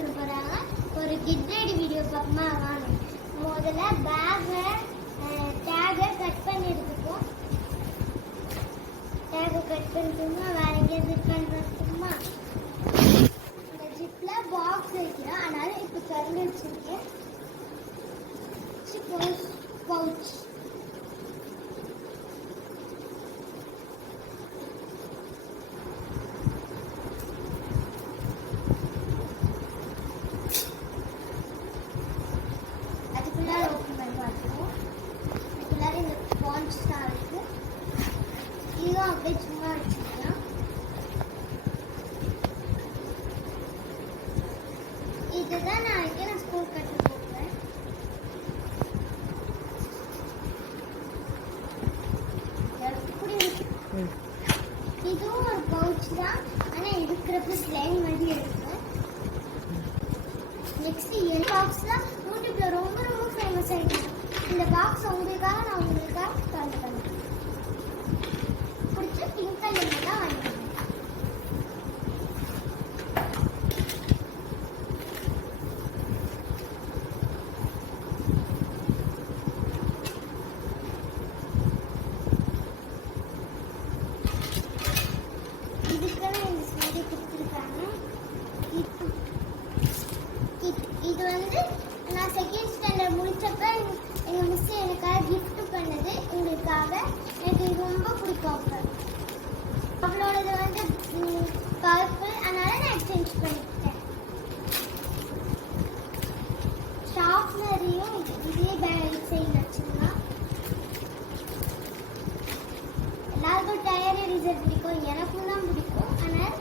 பண்ண போறாங்க. ஒரு கெட் ரெடி வீடியோ பார்க்கமா வாங்க. முதல்ல பேக்ல டேகை கட் பண்ணி எடுத்துப்போம். டேகை கட் பண்ணிட்டோம்னா வேற எங்கேயாவது பண்ணுறோமா இந்த ஜிப்ல பாக்ஸ் வைக்கிறோம். அதனால இப்போ திறந்து வச்சிருக்கேன். பவுச் அப்படியே சும்மா வச்சுக்கலாம். இதுதான் நாளைக்கு நான் ஸ்கூல் கட்ட போகிறேன். இதுவும் ஒரு பவுச் தான், ஆனால் இருக்கிறப்ப ஸ்லைம் மாதிரி இருக்கு. நெக்ஸ்ட் என் பாக்ஸ் தான் யூடியூப்ல ரொம்ப ரொம்ப ஃபேமஸ் ஆகிடுச்சு. இந்த பாக்ஸ் உங்களுக்காக நான் உங்களுக்காக கால் பண்ணேன். பிங்க் கலர்ல தான் வாங்கினேன். இதுக்கான இந்த ஸ்மைலி கொடுத்துருக்காங்க. இது வந்து நான் செகண்ட் ஸ்டாண்டர்ட் முடிச்சப்ப எங்க மிஸ் எனக்காக கிஃப்ட் பண்ணது. உங்களுக்காக எனக்கு ரொம்ப பிடிக்கும். அவளோடது வந்து பர்பிள், அதனால நான் எக்ஸ்சேஞ்ச் பண்ணிட்டேன். ஷார்ப்னரையும் இதே பேக் சைடில் வச்சுக்கலாம். எல்லாருக்கும் டயர் எரேசர் பிடிக்கும், எனக்கும் தான் பிடிக்கும். ஆனால்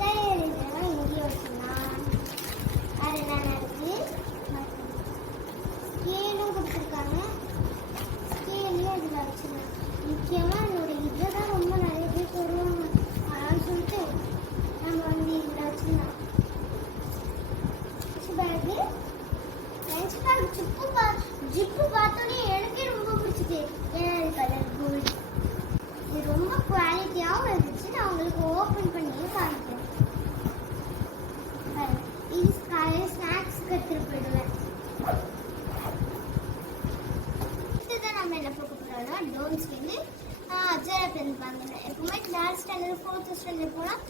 டயர் எரேசர்லாம் இங்கேயே வச்சுக்கலாம். அது நான் இருக்கு. ஸ்கேலும் கொடுத்துருக்காங்க. ஸ்கேலையும் இதில் வச்சுக்கலாம். முக்கியமாக என்னோட இதில் தான் ரொம்ப நிறைய பேர் வருவாங்க. அதனால சொல்லிட்டு நம்ம வந்து இதில் வச்சுக்கலாம். பேகு லஞ்ச் பேக் ஜிப்பு பார்த்தோன்னே எனக்கே ரொம்ப பிடிச்சிது. ஏன்னா இது கலர் கோல்டு. இது ரொம்ப குவாலிட்டியாகவும் இருந்துச்சு. நான் உங்களுக்கு ஓப்பன் பண்ணி காமிக்கிறேன். இது காலையில் ஸ்நாக்ஸ்க்கு எடுத்துகிட்டு போயிடுவேன். இதுதான் நம்ம என்ன பார்க்க போகிறோம்னா டோம்ஸ்லேருந்து அப்சர்வ் பண்ணிப்பாங்க. எப்பவுமே 3rd ஸ்டாண்டர்ட் 4th ஸ்டாண்டர்ட் போனால்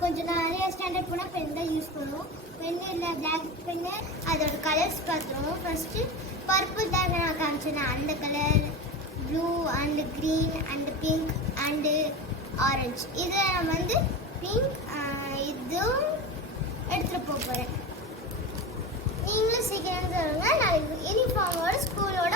கொஞ்சம் நிறைய ஸ்டாண்டர்ட் போனால் பென் தான் யூஸ் பண்ணுவோம். பென் இல்லை பிளாக் பென்னு. அதோட கலர்ஸ் பார்த்துருவோம். ஃபர்ஸ்ட்டு பர்பிள் தான் நான் காமிச்சேன். அந்த colour blue and green and pink and orange. இதை நான் வந்து பிங்க் இதுவும் எடுத்துகிட்டு போகிறேன். நீங்களும் சீக்கிரம் சொல்லுங்க. நாளைக்கு யூனிஃபார்மோட ஸ்கூலோட